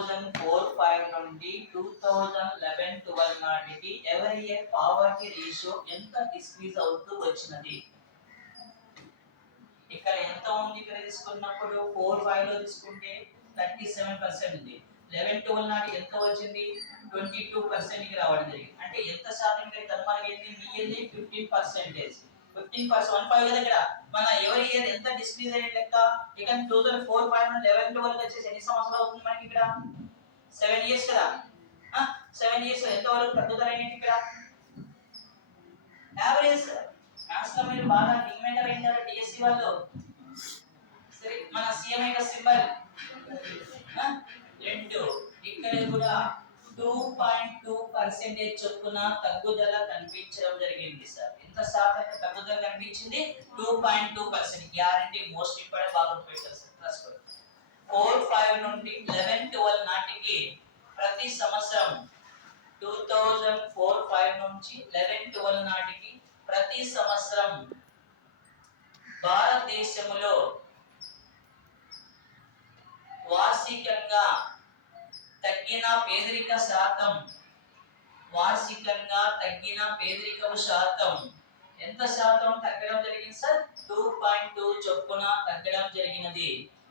2004-5 నుండి 2011-12 నాటికి ఎవరి ఇయర్ పావర్టీ రేషియో ఎంత డిక్రీజ్ అవుతూ వచ్చినది? ఇక్కడ ఎంత ఉంది? ఇక్కడ తీసుకున్నప్పుడు 4-5 లో తీసుకుంటే 37% ఉంది. 11-12 నాటి ఎంత వచ్చింది? 22% కి రావడం జరిగింది. అంటే ఎంత శాతం ఇక్కడ కనుమరుగైంది? నియర్లీ 15%. 15% 15 కదా ఇక్కడ. మన ఎవరి ఇయర్ ఎంత డిక్రీజ్ అయ్యే లెక్క? ఇక 2004-5 నుండి 11-12 వచ్చేసి ఎన్ని సంవత్సరాలు అవుతుంది మనకి ఇక్కడ? 7 ఇయర్స్ కదా. 7 ఇయర్స్ ఎంత వరకు తగ్గుదల అయింది ఇక్కడ? యావరేజ్ మ్యాథ్స్ మీరు బాగా డిమాండ్ అయ్యారు డిఎస్సి వాళ్ళు. సరే మన సిఎం యొక్క సింబల్ 2 ఇక్కడ కూడా 2.2% చొప్పున తగ్గుదల కనిపించడం జరిగింది సార్. ఎంత శాతం తగ్గుదల కనిపించింది? 2.2%. గ్యారెంటీ మోస్ట్ ఇంపార్టెంట్ బాగా పెట్టారు సార్. రాసుకోండి. 4-5 నుండి 11-12 నాటికి ప్రతి సంవత్సరం 2004-5 నుంచి 11-12 నాటికి ప్రతి సంవత్సరం భారతదేశంలో వార్షికంగా తగ్గిన పేదరిక శాతం ఎంత శాతం తగ్గడం జరిగింది సార్? 2.2 చొప్పున తగ్గడం జరిగినది.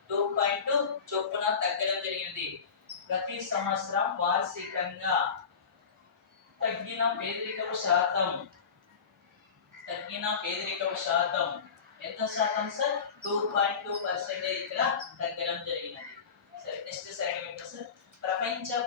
2.2 చొప్పున తగ్గడం జరిగినది. ప్రతి సంవత్సరం వార్షికంగా తగ్గిన పేదరికపు శాతం ఎంత శాతం సార్? 2.2% ఇక్కడ తగ్గడం జరిగినది. సరే నెక్స్ట్ సరైన సార్. ప్రపంచ